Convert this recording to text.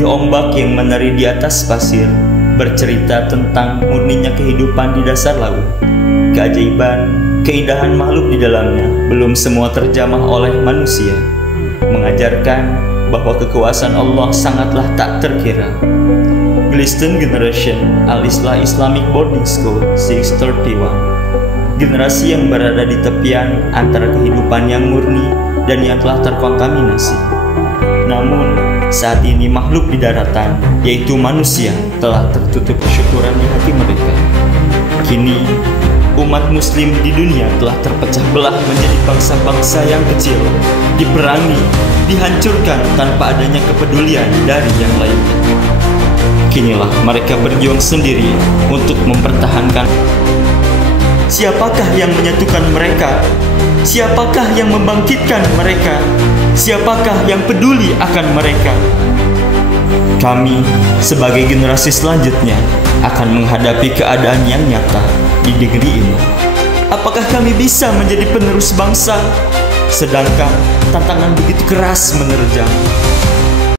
Sebuah ombak yang menari di atas pasir bercerita tentang murninya kehidupan di dasar laut. Keajaiban, keindahan makhluk di dalamnya belum semua terjamah oleh manusia, mengajarkan bahwa kekuasaan Allah sangatlah tak terkira. Gliston Generation Al-Islah Islamic Boarding School 631, generasi yang berada di tepian antara kehidupan yang murni dan yang telah terkontaminasi. Namun, saat ini makhluk di daratan, yaitu manusia, telah tertutup kesyukuran di hati mereka. Kini, umat muslim di dunia telah terpecah belah menjadi bangsa-bangsa yang kecil, diperangi, dihancurkan tanpa adanya kepedulian dari yang lainnya. Kinilah mereka berjuang sendiri untuk mempertahankan. Siapakah yang menyatukan mereka? Siapakah yang membangkitkan mereka? Siapakah yang peduli akan mereka? Kami sebagai generasi selanjutnya akan menghadapi keadaan yang nyata di negeri ini. Apakah kami bisa menjadi penerus bangsa? Sedangkan tantangan begitu keras menerjang.